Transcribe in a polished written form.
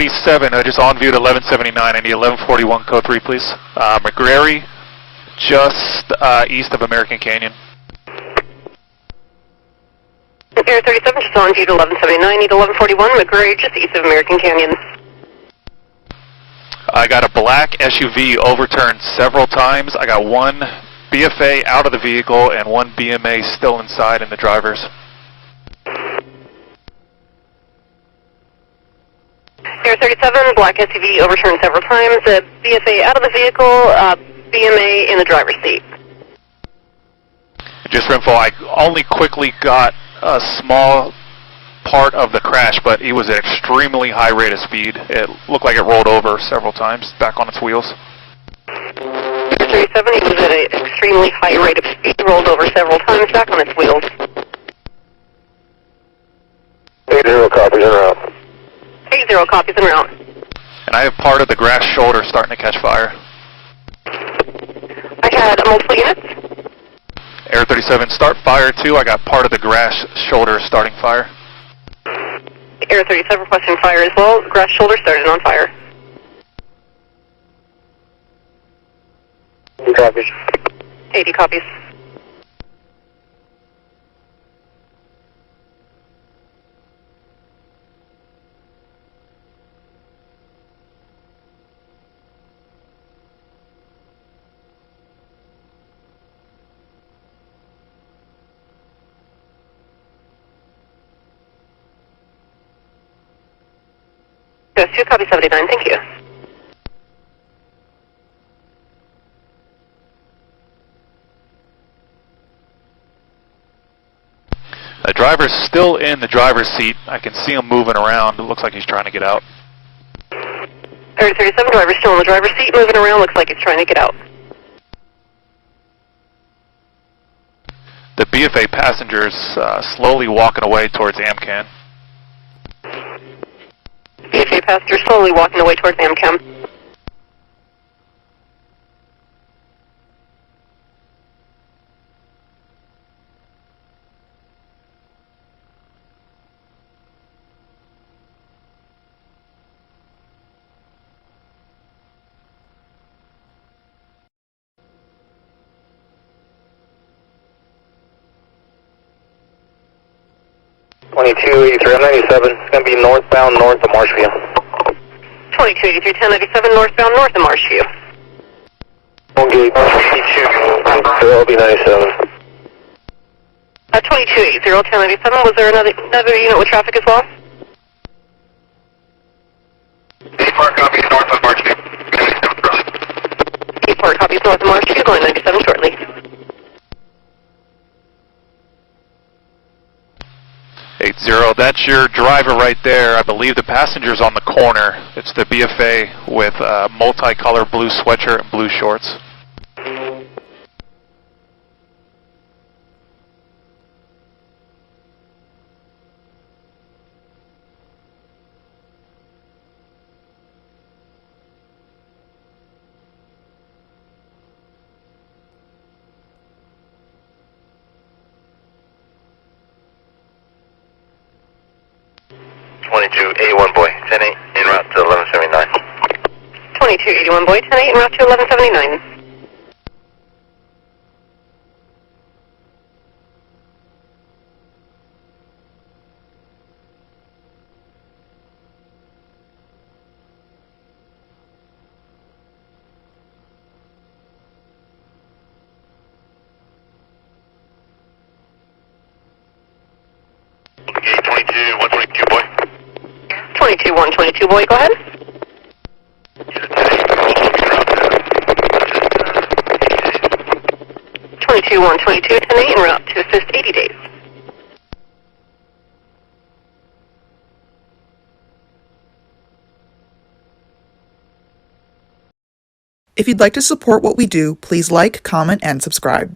37, just on view at 1179. I need 1141 code 3, please. McGrary, just east of American Canyon. Air 37, just on view to 1179. Need 1141, McGrary, just east of American Canyon. I got a black SUV overturned several times. I got one BFA out of the vehicle and one BMA still inside in the driver's. Air 37, black SUV overturned several times. BFA out of the vehicle, BMA in the driver's seat. Just for info, I only quickly got a small part of the crash, but it was at extremely high rate of speed. It looked like it rolled over several times back on its wheels. Air 37, it was at an extremely high rate of speed, rolled over several times back on its wheels. 80 copies en route. 80 copies en route. And I have part of the grass shoulder starting to catch fire. I had multiple units. Air 37, start fire 2. I got part of the grass shoulder starting fire. Air 37 requesting fire as well. Grass shoulder started on fire. Copies. 80 copies. Yes, 2 copy 79, thank you. The driver's still in the driver's seat. I can see him moving around. It looks like he's trying to get out. Air 37, driver's still in the driver's seat, moving around, looks like he's trying to get out. The BFA passenger's slowly walking away towards AMCAN. BFA passenger slowly walking away towards AMCAM. I'm 97. It's going to be northbound north of Marshview. 2283, 1097, northbound north of Marshview. On gate 22. It'll be 97. 2280, 1097, was there another unit with traffic as well? 84 copies north of Marshview. 84 copies north of Marshview, going 97 shortly. 80, that's your driver right there. I believe the passenger's on the corner. It's the BFA with multicolor blue sweatshirt and blue shorts. Boy, 10-8, en route to 1179. 2281 boy, 10-8, en route to 1179. Gate 22, 122 boy. 22122 boy, go ahead. 22122, 10-8, en route to assist 80 days. If you'd like to support what we do, please like, comment, and subscribe.